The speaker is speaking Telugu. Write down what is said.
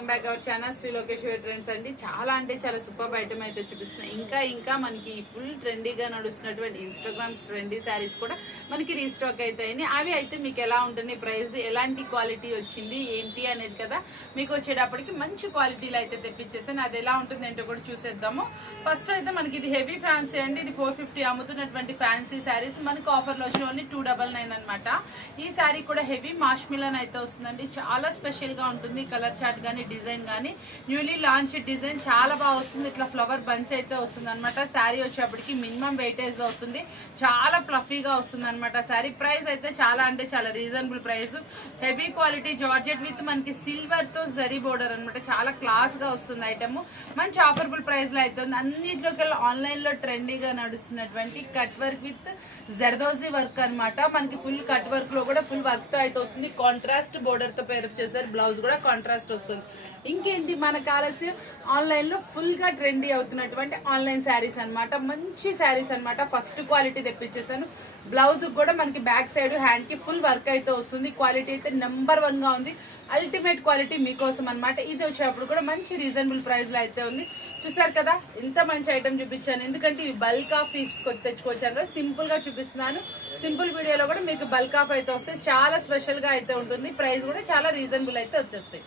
Welcome back our channel Shri Lokeshwari trends అండి. చాలా అంటే చాలా సూపర్ ఐటమ్ అయితే చూపిస్తున్నాయి. ఇంకా మనకి ఫుల్ ట్రెండీగా నడుస్తున్నటువంటి ఇన్స్టాగ్రామ్ ట్రెండీ శారీస్ కూడా మనకి రీస్టాక్ అయితాయి. అవి అయితే మీకు ఎలా ఉంటుంది, ప్రైస్ ఎలాంటి క్వాలిటీ వచ్చింది ఏంటి అనేది కదా మీకు వచ్చేటప్పటికి మంచి క్వాలిటీలో అయితే తెప్పించేస్తాను. అది ఎలా ఉంటుంది ఏంటో కూడా చూసేద్దాము. ఫస్ట్ అయితే మనకి ఇది హెవీ ఫ్యాన్సీ అండి. ఇది 450 అమ్ముతున్నటువంటి ఫ్యాన్సీ శారీస్ మనకి ఆఫర్లో వచ్చి ఓన్లీ 299 అనమాట. ఈ శారీ కూడా హెవీ మాష్మిలన్ అయితే వస్తుందండి. చాలా స్పెషల్ గా ఉంటుంది. కలర్ చార్ట్ గానీ డిజైన్ గానీ న్యూలీ లాంచ్ డిజైన్ చాలా బాగా వస్తుంది. ఇట్లా ఫ్లవర్ బంచ్ అయితే వస్తుంది అనమాట. శారీ వచ్చేప్పటికి మినిమం వెయిటేజ్ అవుతుంది. చాలా ఫ్లఫీగా వస్తుంది అనమాట. శారీ ప్రైస్ అయితే చాలా అంటే చాలా reasonable price. Heavy quality georgette with మనకి సిల్వర్ తో జరీ బోర్డర్ అనమాట. చాలా క్లాస్ గా వస్తుంది ఐటమ్. మంచి ఆఫర్బుల్ ప్రైస్ లో అయితే ఉంది. అన్నింటిలోకి ఆన్లైన్ లో ట్రెండీగా నడుస్తున్నటువంటి cut work with zardozi work అనమాట. మనకి ఫుల్ కట్ వర్క్ లో కూడా ఫుల్ వర్క్ తో అయితే వస్తుంది. కాంట్రాస్ట్ బోర్డర్ తో పేరప్ చేశారు. బ్లౌజ్ కూడా కాంట్రాస్ట్ వస్తుంది. ఇంకేంటి మనకు ఆలస్యం ఆన్లైన్ లో ఫుల్ గా ట్రెండీ అవుతున్నటువంటి ఆన్లైన్ శారీస్ అనమాట. మంచి శారీస్ అనమాట. First quality తెప్పించేసాను. బ్లౌజ్ కూడా మనకి బ్యాక్ సైడ్ హ్యాండ్ కి ఫుల్ వర్క్ అయితే వస్తుంది. క్వాలిటీ అయితే నెంబర్ 1 గా ఉంది. అల్టిమేట్ క్వాలిటీ మీకోసం అనమాట. ఇది వచ్చేటప్పుడు కూడా మంచి రీజనబుల్ ప్రైస్ లో అయితే ఉంది. చూసారు కదా ఎంత మంచి ఐటమ్ చూపించాను. ఎందుకంటే ఇవి బల్క్ ఆఫ్ తెచ్చుకోవచ్చాను కదా, సింపుల్ గా చూపిస్తున్నాను. సింపుల్ వీడియోలో కూడా మీకు బల్క్ ఆఫ్ అయితే వస్తే చాలా స్పెషల్ గా అయితే ఉంటుంది. ప్రైస్ కూడా చాలా రీజనబుల్ అయితే వచ్చేస్తాయి.